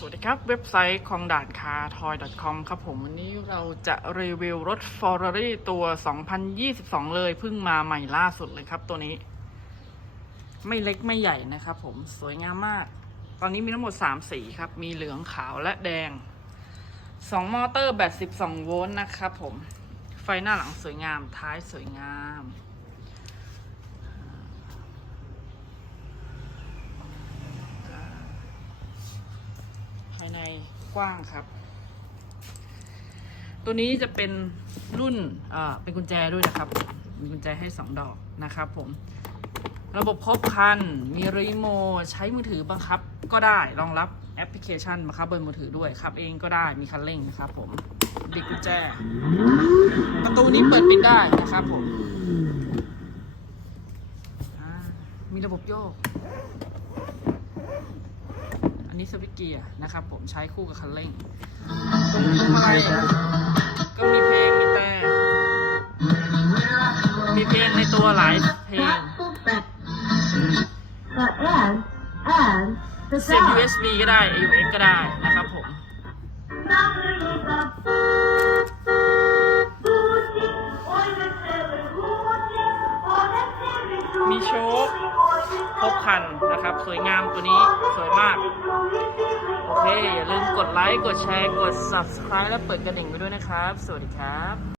สวัสดีครับ เว็บไซต์ของด่านคาทอย .com ครับผม วันนี้เราจะรีวิวรถ Ferrari ตัว 2022 เลยเพิ่งมาใหม่ล่าสุดเลยครับตัวนี้ ไม่เล็กไม่ใหญ่นะครับผมสวยงามมาก ตอนนี้มีทั้งหมด 3 สีครับ มีเหลืองขาวและแดง 2 มอเตอร์แบต12 โวลต์นะครับผม ไฟหน้าหลังสวยงามท้ายสวยงาม ภายใน กว้างครับ ตัวนี้จะเป็นรุ่นเป็นกุญแจด้วยนะครับ มีกุญแจให้สองดอกนะครับผม ระบบครบคัน มีรีโมทใช้มือถือบังคับก็ได้ รองรับแอปพลิเคชันบังคับบนมือถือด้วยขับเองก็ได้ มีคันเร่งนะครับผมบิดกุญแจ ประตูนี้เปิดปิดได้นะครับผม มีระบบโยก อันนี้สวิตช์เกียร์นะครับ ผมใช้คู่กับคันเร่งตรงพวงมาลัยก็มีเพลงมีแต่มีเพลงในตัวหลายเพลง and and the เสียบ USB ก็ได้ AUX ก็ได้นะครับผมมีโชค ครบคันนะครับ สวยงามตัวนี้สวยมาก โอเค อย่าลืมกดไลค์ กดแชร์ กด subscribe และเปิดกระดิ่งไปด้วยนะครับ สวัสดีครับ